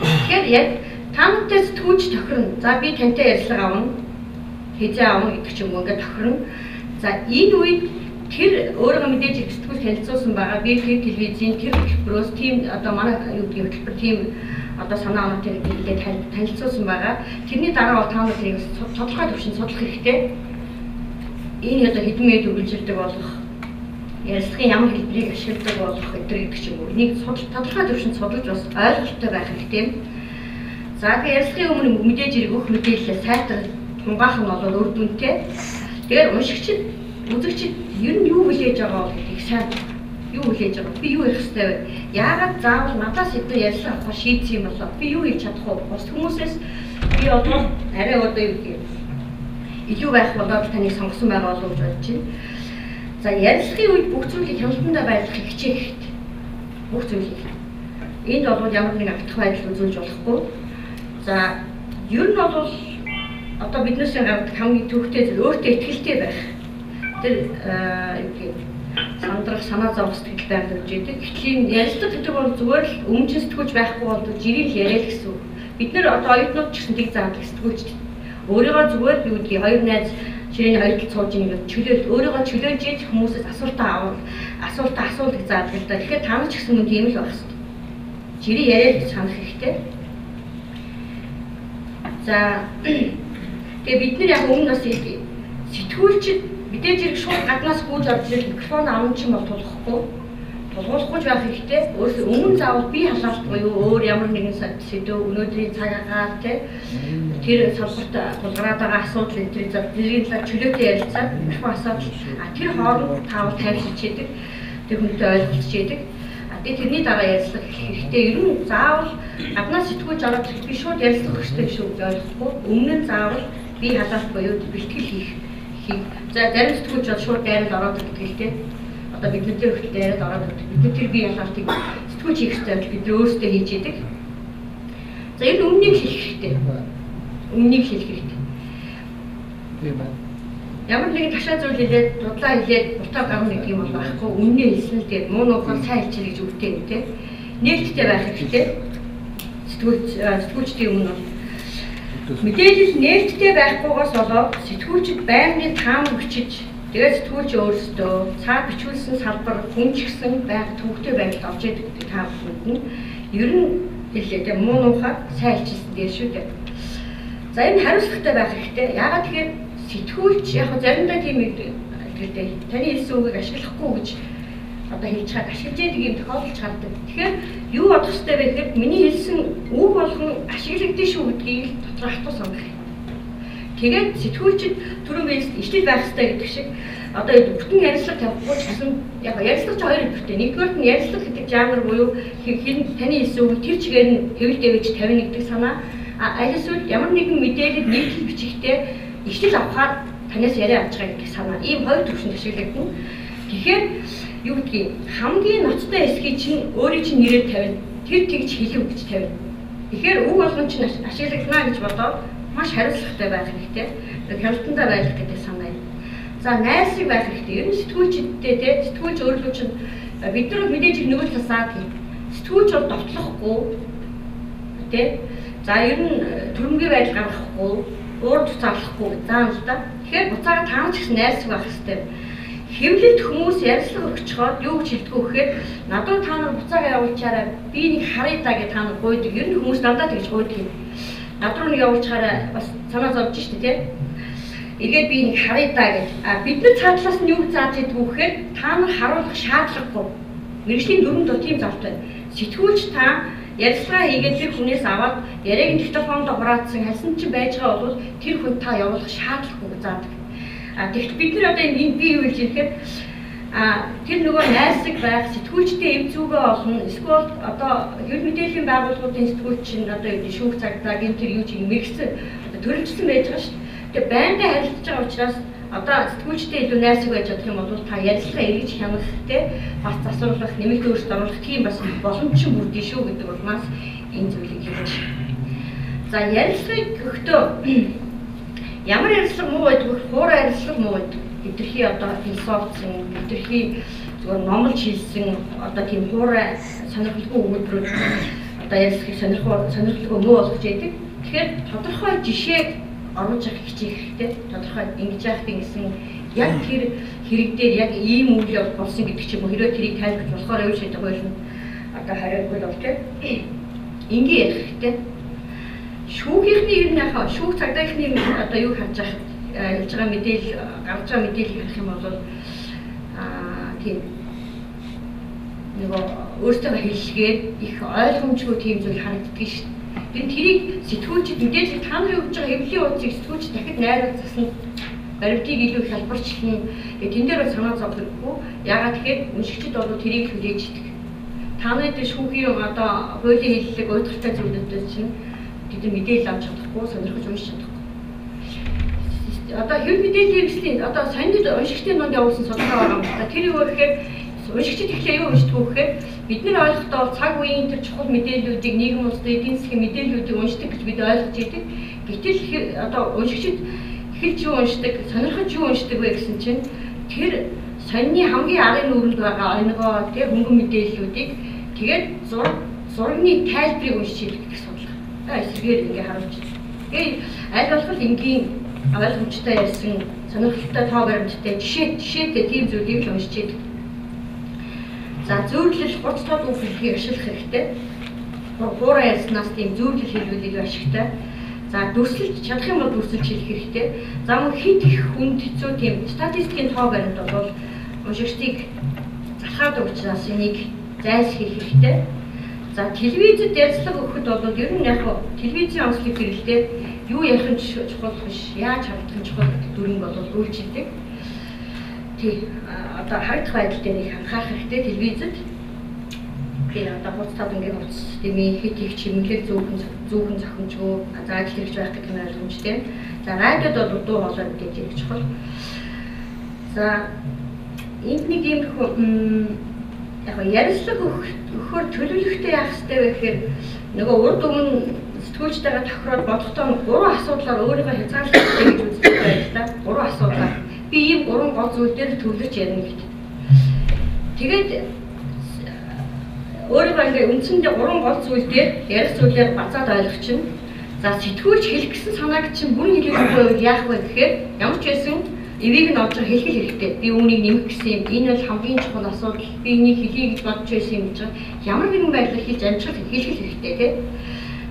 Тэгэхээр яг та нартай сэтгүүлч тохирно. За би тантай ярилцлага авна. Хизээ авна гэдэг ч юм уу ингээд тохирно. За энэ үед тэр өөрөө мэдээж сэтгүүл танилцуулсан байгаа. Би тэр телевизийн тэр хөтөлбөрөөс тийм манай юу гэдэг хөтөлбөр тийм санаа оноотой гэдэг танилцуулсан байгаа. Тэрний дараа бол та нар тэрийг тодорхой төвшин судлах хэрэгтэй. Энэ хэдэн мэд үргэлжилдэг болох ярилцлагын ямар хэлбэрийг ашигладаг болох гэдэг ч юм уу. Энийг тодорхой төвшин судалж бас ойлголттой байх хэрэгтэй. За тэгээд ярилцлагын өмнө мэдээж ирэх бүх мэдээлэлээ сайтар тунгаах нь бол үр дүнтэй. Тэгээд уншигчид, үзэгчид ер нь юу хүлээж байгаа гэдгийг сайн юу хүлээж байгаа. Би юу ярих хэрэгтэй вэ? Яагаад заавал надаас хэдэн ярилцлага авах шийдсэн юм болоо? Би юу хийж чадах вэ? Бус хүмүүсээс би арай юу гэдэг илүү байх болоод таныг сонгосон байгаа болов уу гэж бодож байна. За ярилцлагын үед бүх зүйлийг хяналтандаа байлгах хичээх хэрэгтэй. Бүх зүйлийг. Энд бол ямар нэг автах байдал үзүүлж болохгүй. За ер нь бол биднээс гардаг хамгийн төвхтэй зүйл өөртөө итгэлтэй байх. Тэр сандрах, санаа зовох сэтгэл байх гэж байдаг. Гэтэл ярилцлага гэдэг бол зүгээр л өмнө сэтгүүлч байхгүй бол жирийн л яриа л гэсэн үг. Бид нар оюутнууд ч гэсэн тийг заадаг сэтгүүлч. Өөрийгөө зүгээр юу гэдгийг хоёр найз ширээний хоёр тал сууж ингээд чөлөөл өөрийгөө чөлөөлж ийж хүмүүсээс асуултаа асуулт гэж заадаг л да. Тэгэхээр та нар ч гэсэн мөн тийм л байх хэрэгтэй. Жирийн яриа гэж санах хэрэгтэй. За тэгээ бид нар яг өмнө бас сэтгүүлчид мэдээж хэрэг шууд гаднаас гүйж орж ирэх микрофон авах юм бол тулгуурлахгүй байх хэрэгтэй. Өөрөөр өмнө заавал бие халаалт буюу өөр ямар нэгэн сэдв өнөөдрийн цаг агаар тэр салбарт тулгараад байгаа асуудал энэ зэргийн талаар чөлөөтэй ярилцаад микрофон асаад тэр хооронд таавал тайлбарч яадаг. Тэр хүнтэй ойлголцож яадаг. Тэгээ тэрний дараа ярилцлага хэрэгтэй. Ер нь заавал гаднаас сэтгүүлж ороод би шууд ярилцлага хэрэгтэй шүү гэж ойлгохгүй. Өмнө нь заавал бие халаалт буюу бэлтгэл хийх. За зарим сэтгүүлч бол шууд дайрал ороод гэдэгтэй. Одоо бид нар тэр хөтөл дайрал ороод бид тэр бие халаалтыг сэтгүүлч хийх хэрэгтэй бид өөрсдөө хийж яадаг. За энэ өмнөнийг хэлэх хэрэгтэй. Өмнөнийг хэлэх хэрэгтэй. Тийм байна. Ямар нэгэн ташаа зүйл хэлээд дудлаа хэлээд бутаа гарна гэдэг юм бол байхгүй. Өмнөө хэлсэн л тэгээд муу нуухай сайн хэлчих гэж үгтэй юм те. Нээлттэй байх хэрэгтэй. Сэтгүүлчдийн өмнө бол мэдээлэл нээлттэй байхгүйгээс болоод сэтгүүлчид байнгын таам хүчиж тэгээд сэтгүүлч өөрсдөө цаад бичүүлсэн салбар хүнчгсэн байх төвхтэй байдалд орж идэг гэдэг таам хүнд нь ер нь хэлээ муу нуухай сайн хэлчихсэн дээр шүү дээ. За энэ хариуцлагатай байх хэрэгтэй. Яагаад тэгэхээр сэтгүүлч яг заримдаа тийм гэдэг таны хэлсэн үгийг ашиглахгүй гэж одоо хэлж чад ашиглаж яадаг юм тохиолдож чаддаг. Тэгэхээр юу бодох хэрэгтэй вэ гэхээр миний хэлсэн үг болгон ашиглагдсан шүү гэдгийг дотор хатуу сонгох. Тэгээд сэтгүүлчид түрүүн биес ижил байх хэрэгтэй гэдэг шиг одоо бүтэн ярилцлага тавихгүй ч гэсэн яг ярилцлага ч хоёр хэрэгтэй. Нэгдүгээр нь ярилцлага гэдэг жанр буюу таны хэлсэн үг тэр чигээр нь хэвлэл дэвэж тавина гэдэг санаа. Аль эсвэл ямар нэгэн мэдээлэл нийтлэл бичигтэй ижил авахаар танаас яриа авч байгаа гэх санаа. Ийм хоёр төвшөнд ашиглагдана. Тэгэхээр юу гэдгийг хамгийн ноцтой эсхий чинь өөрийн чинь нэрээр тавина. Тэр тэгж хэлэв гэж тавина. Тэгэхээр үг болгон чинь ашиглагдана гэж бодоод маш хариуцлагатай байх хэрэгтэй. Хяналтандаа байх гэдэг санаа юм. За найрсаг байх хэрэгтэй. Ер нь сэтгүүлчдтэй те сэтгүүлч өөрлөө чинь бид нар мэдээж нөгөө талаас сэтгүүлч бол довтлохгүй те. За ер нь төрөмгийн байдал гаргахгүй, уур туцаалахгүй заана л да. Тэгэхээр буцаага таамаг гэсэн найрсаг байх хэрэгтэй. Хэвлэлд хүмүүс ярилцлага өгчход юу гэж хэлдэг вэ гэхээр надад та нар буцаага явуулчаарай би нэг харъя да гэж та нар гуйдаг. Ер нь хүмүүс дандаа тэгж гуйдаг юм. Надад нэг явуулчаарай бас санаа зовж штэ тий. Эргээд би нэг харъя да гэж. Бид нар цаатлаас нь юу зааж идэх вэ гэхээр та нар харуулах шаардлагагүй. Мэргэжлийн дүрмд бол тийм завтай. Сэтгүүлч та ярилцлага хийгээд тэр хүнээс аваад яриаг диктофонд хураацсан хальсан чинь байж байгаа бол тэр хүн та явуулах шаардлагагүй заадаг. Тэгэхдээ бид нар одоо энэ би юу гэж хэлэхээр тэр нөгөө найрсаг байх сэтгүүлчтэй эв зүгээ олно. Эсвэл одоо хөл мэдээллийн байгууллагуудын сэтгүүлч нь одоо юу шүүх цагдаа гэмт тэр юу чиг мэрэгсэн одоо төрөлжсөн байж байгаа шүү дээ. Тэгээ байнга харилцаж байгаа учраас одоо сэтгүүлчтэй илүү найрсаг байж чадах юм бол та ярилцлага эргэж хямрах те бас засварлах нэмэлт өөрчлөлт оруулах тийм бас боломж бүрдээ шүү гэдэг улмаас энэ зүйлийг хийж байна. За ярилцлагыг өгтөө ямар ярилцлага муу байдаг вэ? Хуурай ярилцлага муу байдаг. Хэтэрхий одоо философицсан, хэтэрхий зөвхөн номлож хэлсэн одоо тийм хуурай сонирхолтой өгүүлбэрүүд одоо ярилцлагыг сонирхолтой муу болгож яадаг. Тэгэхээр тодорхой жишээг оруулж авах хичээх хэрэгтэй. Тодорхой ингэж яах гэсэн яг тэр хэрэг дээр яг ийм үйл болсон гэдэг ч юм уу хэрвээ тэрийг тайлбарлаж болохоор юу шийдэх вэ? Одоо хариугүй л болтой. Ингээ ярих хэрэгтэй. Шүүхийнхний ер нь яхаа шүүх цагдаагийнхны одоо юу харж байгаа хэлж байгаа мэдээлэл гарч байгаа мэдээлэл харах юм бол тийм нөгөө өөртөө хэллэгээр их ойлгомжгүй тийм зүйл харагддаг шүү дээ. Тэгээд тэрийг сэтгүүлчид мэдээлэл та нарын өгж байгаа хэвлэлийн уудсыг сэтгүүлч дахид найруулж засна баримтыг илүү их хэлбэрчлэн тэн дээр бол санаа зовдоггүй. Яагаад тэгэхээр уншигчид бол тэрийг хүлээж идэг. Та нарын шүүхийн одоо хуулийн хэллэг уйдгартай зүйлүүдээс чинь бид мэдээлэл авч чадахгүй, сонирхож уншиж чадахгүй. Одоо хэв мэдээллийн хэрэгслийн одоо сонинд уншигчдын донд явуулсан судалгаа байгаа юм байна. Тэр юу гэхээр уншигчид ихлээр юу уншдаг вэ гэхээр бид нар ойлгохдоо цаг үеийн тэр чухал мэдээллүүдийг нийгэм улсын эдийн засгийн мэдээллүүдийг уншдаг гэж бид ойлгож идэг. Гэтэл одоо уншигчид эхэлж юу уншдаг, сонирхож юу уншдаг вэ гэсэн чинь тэр сонины хамгийн арын нүрэнд байгаа онгоо тэр хөнгөн мэдээллүүдийг тэгээд зургийн тайлбарыг уншиж идэх гэсэн эсрэгээр ингээ харуулж байна. Тэгээд аль болох энгийн ойлгомжтой ярьсан сонирхолтой тоо баримттай жишээтэй тийм зүйлийг л уншиж идэг. За зөвлөл хуц тод үг хэлхийг ашиглах хэрэгтэй. Хуурай ярьснаас тийм зөвлөл хэлбэлийг ашигтай. За дүрслэж чадах юм бол дүрслэж хэлэх хэрэгтэй. За мөн хэд их хүнд хэцүү тийм статистикийн тоо баримт бол уншигчдыг залхаад учраас энийг зайлсхийх хэрэгтэй. За телевизэд ярилцлага өгөхөд бол ер нь яг телевизийн онцлог хэрэглэхдээ юу ярих нь чухал биш, яаж харагдах нь чухал дүрэн бол үйлчилдэг. Тий одоо харагдах байдал дээр их анхаарах хэрэгтэй телевизэд. Тэгээ одоо хуцтаад ингээд хуц дэмий хит их чимэглэл зүүхэн зохимжгүй зааж хэрэгж байх гэх юм ойлгомжтой. За радиод бол дуу хоолой мэдээж их чухал. За энд нэг юм яг ярилцлага өгөхөөр төлөвлөлттэй яах хэрэгтэй вэ гэхээр нөгөө урд өмнө сэтгүүлчтэйгээ тохироод бодохдоо 3 асуудлаар өөрийгөө хязгаарлах гэж үздэг байлаа. 3 асуудлаар би ийм 3 гол зүйл дээр төвлөрч ярина гэдэг. Тэгээд өөрийгөө ингээ үндсэндээ 3 гол зүйл дээр ярих зүйлээр бацаад ойлгох чинь за сэтгүүлч хэлэх гэсэн санааг чинь бүр хэлэхгүй яах вэ гэхээр ямар ч байсан эвийг нь олж хэлэх хэрэгтэй. Би үүнийг нэмэх гэсэн юм. Энэ бол хамгийн чухал асуудал. Би энийг хэлье гэж бодож байсан юм гэж ямар нэгэн байдлаар хэлж амжих хэлэх хэрэгтэй тий.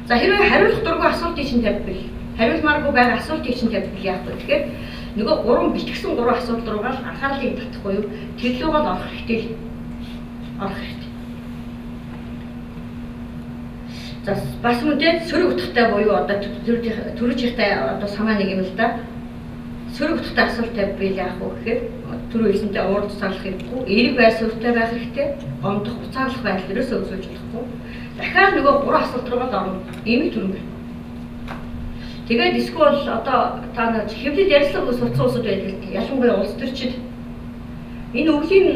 За хэрвээ хариулах дургүй асуултыг чинь тавьбал хариулмааргүй байгаа асуултыг чинь тавьбал яах вэ тэгэхээр нөгөө 3 битгсэн 3 асуудал руугаа анхаарлыг татахгүй юу тэр луг бол орох хэрэгтэй. За бас үнэхээр сөрөг утгатай буюу одоо төрөжийнхтэй одоо санаа нэг юм л да. Сөрөг утгатай асуулт тавьбал яах вэ гэхээр түрүү хэлсэнтэй уур тусаалах хэрэггүй, эерэг байр суурьтай байх хэрэгтэй, гомдох, уцаалах байдал ерөөсөө үзүүлж болохгүй. Дахиад нөгөө 3 асуулт руугаа орно. Ийм төрөм байна. Тэгээд эсвэл одоо та нэг хэвлэл ярилцлага сурцсан улсууд байдаг. Ялангуяа улс төрчид энэ өвлийн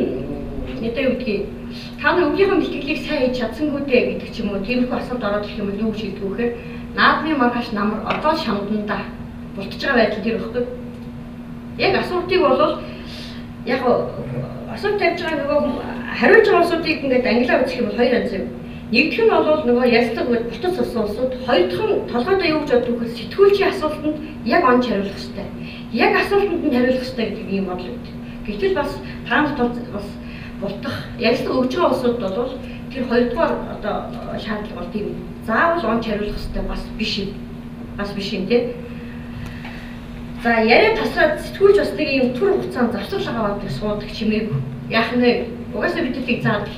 нэдэ юу гэдгийг та нар өвлийнхэн бэлтгэлийг сайн хийж чадсангүй дээ гэдэг ч юм уу. Тиймэрхүү асуулт ороод ирэх юм бол юу гэж хэлдэг вэ гэхээр наадмын маргааш намар одоо шамданда бултж байгаа байдал тэр баггүй. Яг асуултыг бол яг асуулт тавьж байгаа нөгөө хариулж байгаа асуудыг ингээд ангилаа үзэх юм бол 2 янз юм. Нэгдүг нь бол нөгөө ярилцлага үед бутас болсон улсууд, хоёр дахь нь толгойдоо юу гэж боддог вэ? Сэтгүүлчийн асуултанд яг онж хариулах хэрэгтэй. Яг асуултанд нь хариулах хэрэгтэй гэдэг юм бодол үүд. Гэтэл бас таамаг бас бултах ярилцлага өгж байгаа улсууд бол тэр хоёрдугаар одоо шаардлага бол тийм заавал онж хариулах хэрэгтэй бас биш юм. Бас биш юм тий. За яриа тасраад сэтгүүлч бас нэг юм түр хугацаанд завсрал аваад суудаг чимээгүй. Яах нь угаасаа бид тэрийг заадаг.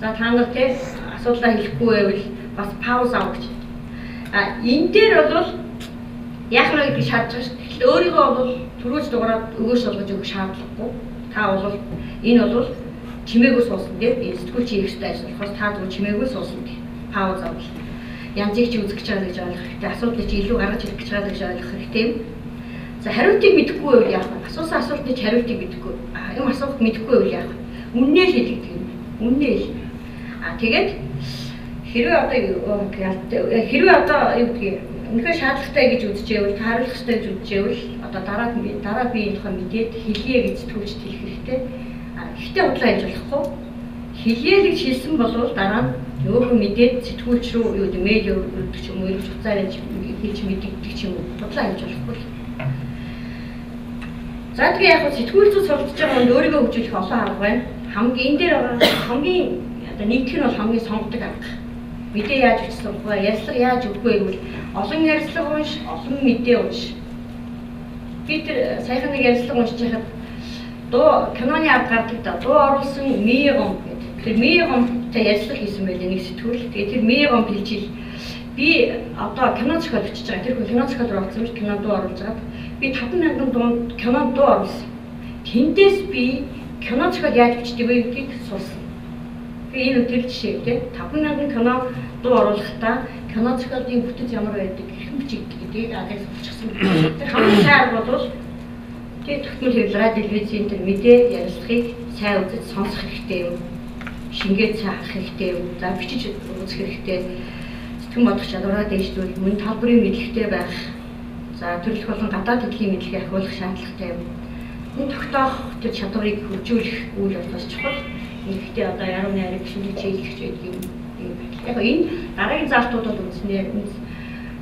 За та нар тий асуудлаа хэлэхгүй байвал бас пауз авах гэж. Энэ дээр бол яах вэ гэдгийг шаардж байгаа шүү. Тэгэхээр өөрийгөө бол түрүүж дугаараад өгөөш болгож өгөх шаардлагагүй. Та бол энэ бол чимээгүй суусан дээ. Сэтгүүлчийн эрхтэй ажиллахаас та зөв чимээгүй суусан дээ. Пауз авах. Янзыг чи үзэж байгаа гэж ойлгох хэрэгтэй. Асуудлыг чи илүү гаргаж ирэх гэж байгаа гэж ойлгох хэрэгтэй юм. За хариултыг мэдэхгүй байвал яах вэ? Асуусан асуултыг хариултыг мэдэхгүй. Юм асуулт мэдэхгүй байвал яах вэ? Үннээ л хэлэх юм. Үннээ л. Тэгээд хэрвээ одоо юу гэдгийг үнэхээр шаардлагатай гэж үзчихвэл хариулах хэрэгтэй гэж үзчихвэл одоо дараа би энэ тухай мэдээд хэлье гэж сэтгүүлчд хэлэх хэрэгтэй. Гэхдээ удлаа хийж болохгүй. Хэлье гэж хэлсэн бол дараа нь өөрөө мэдээд сэтгүүлч рүү юу гэдэг мэйл өгдөг ч юм уу ирж уцаар хийж мэддэг ч юм уу удлаа хийж болохгүй. За тэгээ яг сэтгүүлчүүд суралцж байгаа хүнд өөрийгөө хөгжүүлэх олон арга байна. Хамгийн энэ дээр хамгийн одоо нэгдүгээр нь бол хамгийн сонгодог арга. Мэдээ яаж бичсэн вэ? Ярилцлага яаж өгөх вэ гэвэл олон ярилцлага унш, олон мэдээ унш. Би тэр саяхан нэг ярилцлага уншиж байхад дуу киноны арга гардаг да. Дуу оруулсан Мигом гэдэг. Тэр Мигомтай ярилцлага хийсэн байлээ нэг сэтгүүл. Тэгээ тэр Мигом хэлжил би одоо кино зохиол бичиж байгаа. Тэр хүн кино зохиол оруулсан биш кино дуу оруулж байгаа. Би 50000 дунд кино дуу оруулсан. Тэндээс би кино зохиол яаж бичдэг вэ гэдгийг суулсан. Тэгээ энэ үгээр жишээ тийм 50000 кино дуу оруулахдаа кино зохиолын бүтэц ямар байдаг хэрхэн бичигддэг гэдгийг адаас болчихсон. Тэр хамгийн сайн арга бол тэр тогтмол хэвлэл телевизийн тэр мэдээ ярилцлагыг сайн үзэж сонсох хэрэгтэй юм. Шингээд сайн харах хэрэгтэй юм. За бичиж үзэх хэрэгтэй. Сэтгэн бодох чадвараа дэвшүүлэх, мөн талбарын мэдлэгтэй байх. За төрөлх болон гадаад эдлийн мэдлэгийг ахиулах шаардлагатай юм. Энэ тогтоох тэр чадварыг хөгжүүлэх үйл явдал чухал. Гэхдээ одоо яруу найраг шинжлэх чиглэлч байдаг юм. Яг энэ дараагийн заалтуудад үзнээр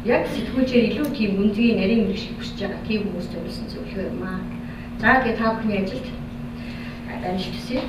яг сэтгүүлчээр илүү тийм үнцгийн нарийн мэргэшиг хүсэж байгаа тийм хүмүүст зориулсан зөвлөгөө юм аа. За тэгээ та бүхний ажилд баярлалаа.